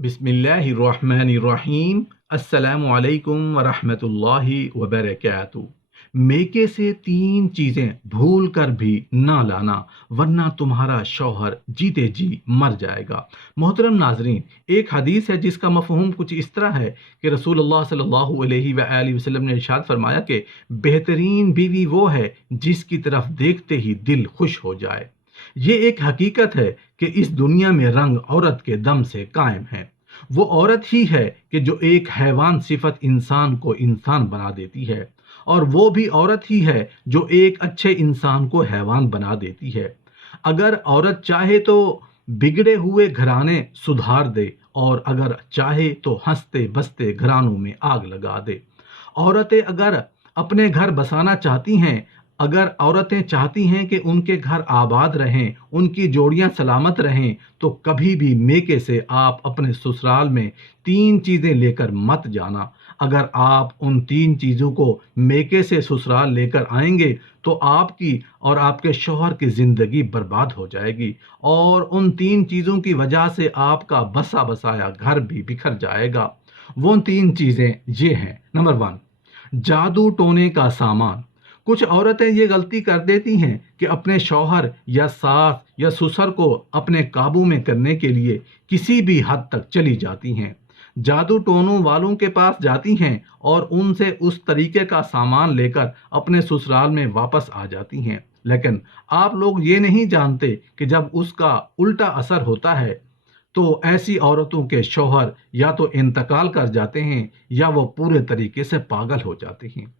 बिस्मिल्लाहिर्रहमानिर्रहीम। अस्सलामु अलैकुम वरहमतुल्लाहि वबरकातुहू। मेके से तीन चीज़ें भूल कर भी ना लाना, वरना तुम्हारा शौहर जीते जी मर जाएगा। मोहतरम नाजरीन, एक हदीस है जिसका मफहूम कुछ इस तरह है कि रसूलुल्लाह सल्लल्लाहु अलैहि वसल्लम ने इरशाद फरमाया कि बेहतरीन बीवी वो है जिसकी तरफ देखते ही दिल खुश हो जाए। ये एक हकीकत है कि इस दुनिया में रंग औरत के दम से कायम है। वो औरत ही है कि जो एक हैवान सिफत इंसान को इंसान बना देती है, और वो भी औरत ही है जो एक अच्छे इंसान को हैवान बना देती है। अगर औरत चाहे तो बिगड़े हुए घराने सुधार दे, और अगर चाहे तो हंसते बसते घरानों में आग लगा दे। औरतें अगर अपने घर बसाना चाहती हैं, अगर औरतें चाहती हैं कि उनके घर आबाद रहें, उनकी जोड़ियां सलामत रहें, तो कभी भी मेके से आप अपने ससुराल में तीन चीज़ें लेकर मत जाना। अगर आप उन तीन चीज़ों को मेके से ससुराल लेकर आएंगे तो आपकी और आपके शौहर की ज़िंदगी बर्बाद हो जाएगी, और उन तीन चीज़ों की वजह से आपका बसा बसाया घर भी बिखर जाएगा। वो तीन चीज़ें ये हैं। नंबर वन, जादू टोने का सामान। कुछ औरतें ये गलती कर देती हैं कि अपने शौहर या सास या ससुर को अपने काबू में करने के लिए किसी भी हद तक चली जाती हैं, जादू टोनों वालों के पास जाती हैं और उनसे उस तरीके का सामान लेकर अपने ससुराल में वापस आ जाती हैं। लेकिन आप लोग ये नहीं जानते कि जब उसका उल्टा असर होता है तो ऐसी औरतों के शौहर या तो इंतकाल कर जाते हैं या वो पूरे तरीके से पागल हो जाते हैं।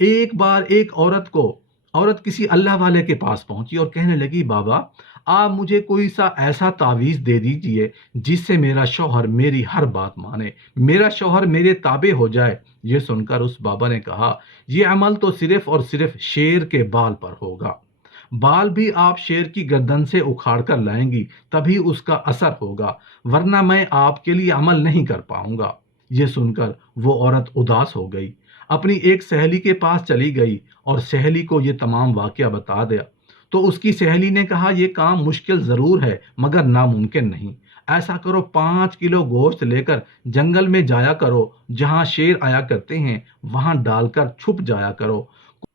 एक बार एक औरत किसी अल्लाह वाले के पास पहुंची और कहने लगी, बाबा आप मुझे कोई सा ऐसा तावीज़ दे दीजिए जिससे मेरा शौहर मेरी हर बात माने, मेरा शौहर मेरे ताबे हो जाए। ये सुनकर उस बाबा ने कहा, ये अमल तो सिर्फ और सिर्फ शेर के बाल पर होगा। बाल भी आप शेर की गर्दन से उखाड़ कर लाएंगी तभी उसका असर होगा, वरना मैं आपके लिए अमल नहीं कर पाऊंगा। ये सुनकर वो औरत उदास हो गई, अपनी एक सहेली के पास चली गई और सहेली को ये तमाम वाकया बता दिया। तो उसकी सहेली ने कहा, ये काम मुश्किल ज़रूर है मगर नामुमकिन नहीं। ऐसा करो, 5 किलो गोश्त लेकर जंगल में जाया करो, जहाँ शेर आया करते हैं वहाँ डालकर छुप जाया करो।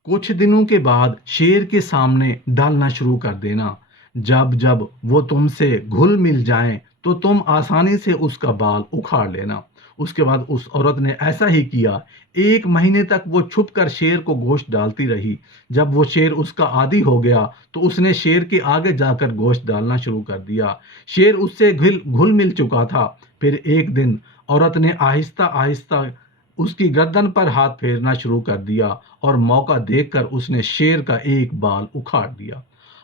कुछ दिनों के बाद शेर के सामने डालना शुरू कर देना। जब जब वो तुमसे घुल मिल जाएं तो तुम आसानी से उसका बाल उखाड़ लेना। उसके बाद उस औरत ने ऐसा ही किया। 1 महीने तक वो छुप कर शेर को गोश्त डालती रही। जब वो शेर उसका आदी हो गया तो उसने शेर के आगे जाकर गोश्त डालना शुरू कर दिया। शेर उससे घुल घुल मिल चुका था। फिर एक दिन औरत ने आहिस्ता आहिस्ता उसकी गर्दन पर हाथ फेरना शुरू कर दिया, और मौका देखकर उसने शेर का एक बाल उखाड़ दिया।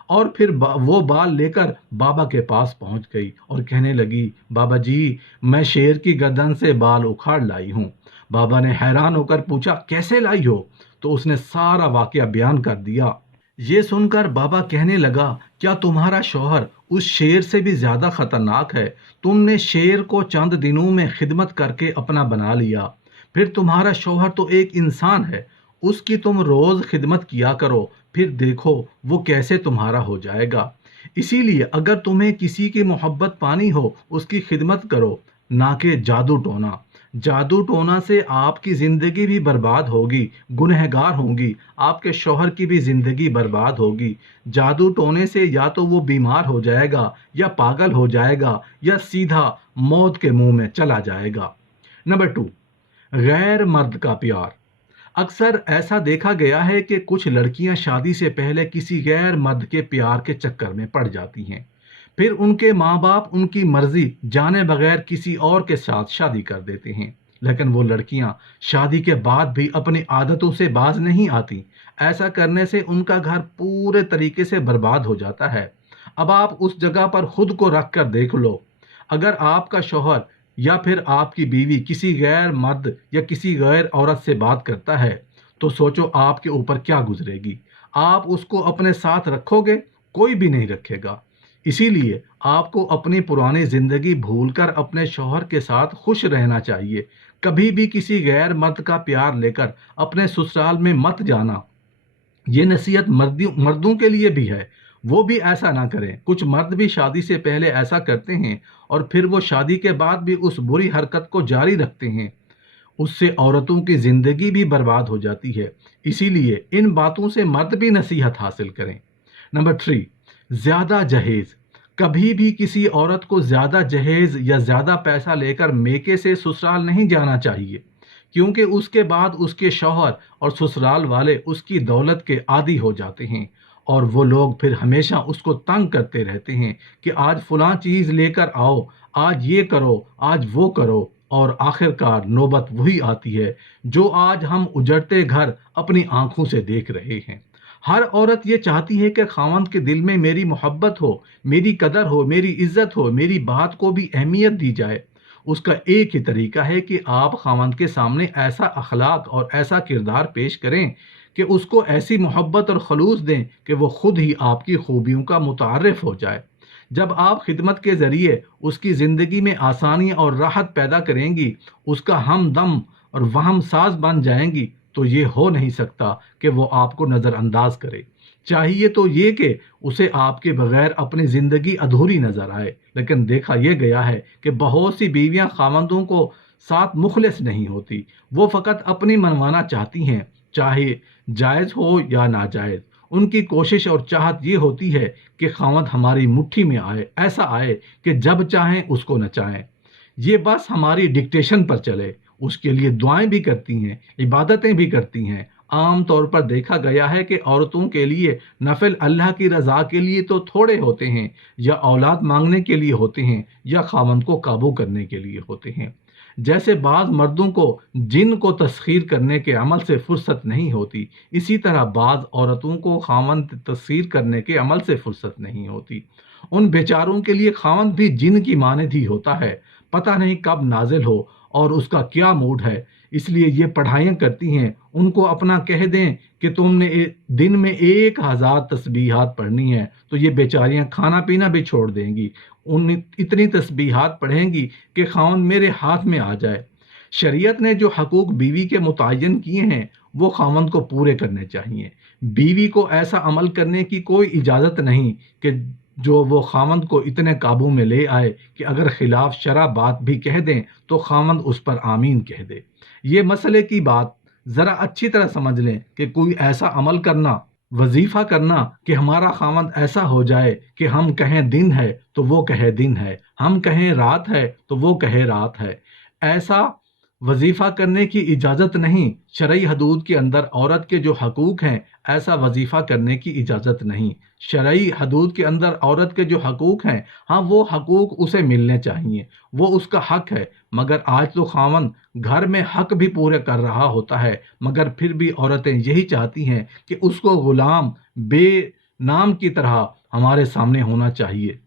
और फिर वो बाल लेकर बाबा के पास पहुंच गई और कहने लगी, बाबा जी मैं शेर की गर्दन से बाल उखाड़ लाई हूँ। बाबा ने हैरान होकर पूछा, कैसे लाई हो? तो उसने सारा वाकया बयान कर दिया। ये सुनकर बाबा कहने लगा, क्या तुम्हारा शौहर उस शेर से भी ज्यादा खतरनाक है? तुमने शेर को चंद दिनों में खिदमत करके अपना बना लिया। फिर तुम्हारा शौहर तो एक इंसान है, उसकी तुम रोज खिदमत किया करो, फिर देखो वो कैसे तुम्हारा हो जाएगा। इसीलिए अगर तुम्हें किसी की मोहब्बत पानी हो उसकी खिदमत करो, ना कि जादू टोना। जादू टोना से आपकी जिंदगी भी बर्बाद होगी, गुनहगार होंगी, आपके शौहर की भी जिंदगी बर्बाद होगी। जादू टोने से या तो वो बीमार हो जाएगा या पागल हो जाएगा या सीधा मौत के मुंह में चला जाएगा। नंबर 2, गैर मर्द का प्यार। अक्सर ऐसा देखा गया है कि कुछ लड़कियां शादी से पहले किसी गैर मर्द के प्यार के चक्कर में पड़ जाती हैं। फिर उनके माँ बाप उनकी मर्जी जाने बगैर किसी और के साथ शादी कर देते हैं। लेकिन वो लड़कियां शादी के बाद भी अपनी आदतों से बाज नहीं आती। ऐसा करने से उनका घर पूरे तरीके से बर्बाद हो जाता है। अब आप उस जगह पर खुद को रख कर देख लो। अगर आपका शौहर या फिर आपकी बीवी किसी गैर मर्द या किसी गैर औरत से बात करता है तो सोचो आपके ऊपर क्या गुजरेगी। आप उसको अपने साथ रखोगे? कोई भी नहीं रखेगा। इसीलिए आपको अपनी पुरानी जिंदगी भूलकर अपने शौहर के साथ खुश रहना चाहिए। कभी भी किसी गैर मर्द का प्यार लेकर अपने ससुराल में मत जाना। ये नसीहत मर्दों के लिए भी है। وہ بھی ایسا نہ کریں۔ کچھ مرد بھی شادی سے پہلے ایسا کرتے ہیں اور پھر وہ شادی کے بعد بھی اس بری حرکت کو جاری رکھتے ہیں۔ اس سے عورتوں کی زندگی بھی برباد ہو جاتی ہے۔ اسی لیے ان باتوں سے مرد بھی نصیحت حاصل کریں۔ نمبر 3، زیادہ جہیز۔ کبھی بھی کسی عورت کو زیادہ جہیز یا زیادہ پیسہ لے کر میکے سے سسرال نہیں جانا چاہیے، کیونکہ اس کے بعد اس کے شوہر اور سسرال والے اس کی دولت کے عادی ہو جاتے ہیں، اور وہ لوگ پھر ہمیشہ اس کو تنگ کرتے رہتے ہیں کہ آج فلاں چیز لے کر آؤ، آج یہ کرو، آج وہ کرو، اور آخر کار نوبت وہی آتی ہے جو آج ہم اجڑتے گھر اپنی آنکھوں سے دیکھ رہے ہیں۔ ہر عورت یہ چاہتی ہے کہ خاوند کے دل میں میری محبت ہو، میری قدر ہو، میری عزت ہو، میری بات کو بھی اہمیت دی جائے۔ اس کا ایک ہی طریقہ ہے کہ آپ خاوند کے سامنے ایسا اخلاق اور ایسا کردار پیش کریں کہ اس کو ایسی محبت اور خلوص دیں کہ وہ خود ہی آپ کی خوبیوں کا متعارف ہو جائے۔ جب آپ خدمت کے ذریعے اس کی زندگی میں آسانی اور راحت پیدا کریں گی، اس کا ہمدم اور وہم ساز بن جائیں گی، تو یہ ہو نہیں سکتا کہ وہ آپ کو نظر انداز کرے۔ چاہیے تو یہ کہ اسے آپ کے بغیر اپنی زندگی ادھوری نظر آئے۔ لیکن دیکھا یہ گیا ہے کہ بہت سی بیویاں خاوندوں کو ساتھ مخلص نہیں ہوتی، وہ فقط اپنی منوانا چاہتی ہیں، چاہے جائز ہو یا ناجائز۔ ان کی کوشش اور چاہت یہ ہوتی ہے کہ خاوند ہماری مٹھی میں آئے، ایسا آئے کہ جب چاہیں اس کو نچائیں، یہ بس ہماری ڈکٹیشن پر چلے۔ اس کے لیے دعائیں بھی کرتی ہیں، عبادتیں بھی کرتی ہیں۔ عام طور پر دیکھا گیا ہے کہ عورتوں کے لیے نفل اللہ کی رضا کے لیے تو تھوڑے ہوتے ہیں، یا اولاد مانگنے کے لیے ہوتے ہیں، یا خاوند کو قابو کرنے کے لیے ہوتے ہیں۔ جیسے بعض مردوں کو جن کو تسخیر کرنے کے عمل سے فرصت نہیں ہوتی، اسی طرح بعض عورتوں کو خاوند تسخیر کرنے کے عمل سے فرصت نہیں ہوتی۔ ان بیچاروں کے لیے خاوند بھی جن کی مانند ہی ہوتا ہے، پتہ نہیں کب نازل ہو اور اس کا کیا موڈ ہے۔ اس لیے یہ پڑھائیاں کرتی ہیں، ان کو اپنا کہہ دیں کہ تم نے دن میں 1000 تسبیحات پڑھنی ہے، تو یہ بیچاریاں کھانا پینا بھی چھوڑ دیں گی، اتنی تسبیحات پڑھیں گی کہ خاوند میرے ہاتھ میں آ جائے۔ شریعت نے جو حقوق بیوی کے متعین کیے ہیں وہ خاوند کو پورے کرنے چاہیے۔ بیوی کو ایسا عمل کرنے کی کوئی اجازت نہیں کہ جو وہ خاوند کو اتنے قابو میں لے آئے کہ اگر خلاف شرع بات بھی کہہ دیں تو خاوند اس پر آمین کہہ دے۔ یہ مسئلے کی بات ذرا اچھی طرح سمجھ لیں کہ کوئی ایسا عمل کرنا، وظیفہ کرنا کہ ہمارا خاوند ایسا ہو جائے کہ ہم کہیں دن ہے تو وہ کہے دن ہے، ہم کہیں رات ہے تو وہ کہے رات ہے، ایسا وظیفہ کرنے کی اجازت نہیں۔ شرعی حدود کے اندر عورت کے جو حقوق ہیں، ایسا وظیفہ کرنے کی اجازت نہیں۔ شرعی حدود کے اندر عورت کے جو حقوق ہیں، ہاں وہ حقوق اسے ملنے چاہیے، وہ اس کا حق ہے۔ مگر آج تو خاوند گھر میں حق بھی پورے کر رہا ہوتا ہے، مگر پھر بھی عورتیں یہی چاہتی ہیں کہ اس کو غلام بے نام کی طرح ہمارے سامنے ہونا چاہیے۔